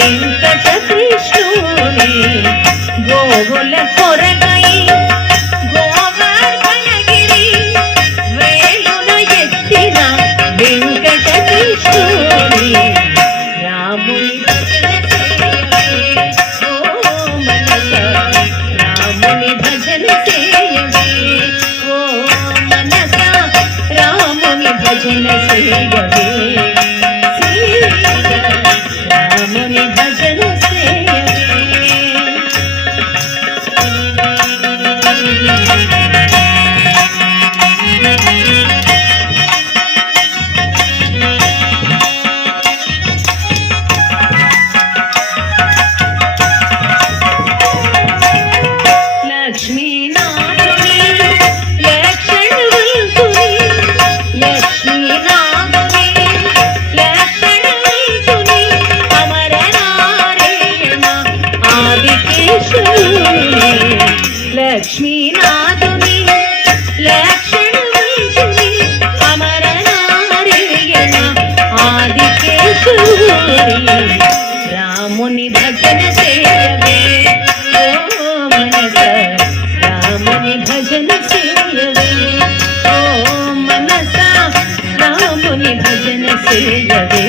వెంకట కృష్ణుని గోవుల కొరకై గోవర్ధనగిరి వేలున ఎత్తిన వెంకట కృష్ణుని రాముని భజన చేయవే ఓ మనస రాముని భజన చేయవే ఓ మనస రాముని భజన చేయవే రాముని భజన లక్ష్మీనాథుని లక్షణవంతుని అమర నారాయణ ఆదికేశవుని రాముని భజన చేయవే ఓ మనస రాముని భజన చేయవే ఓ మనస రాముని భజన చేయవే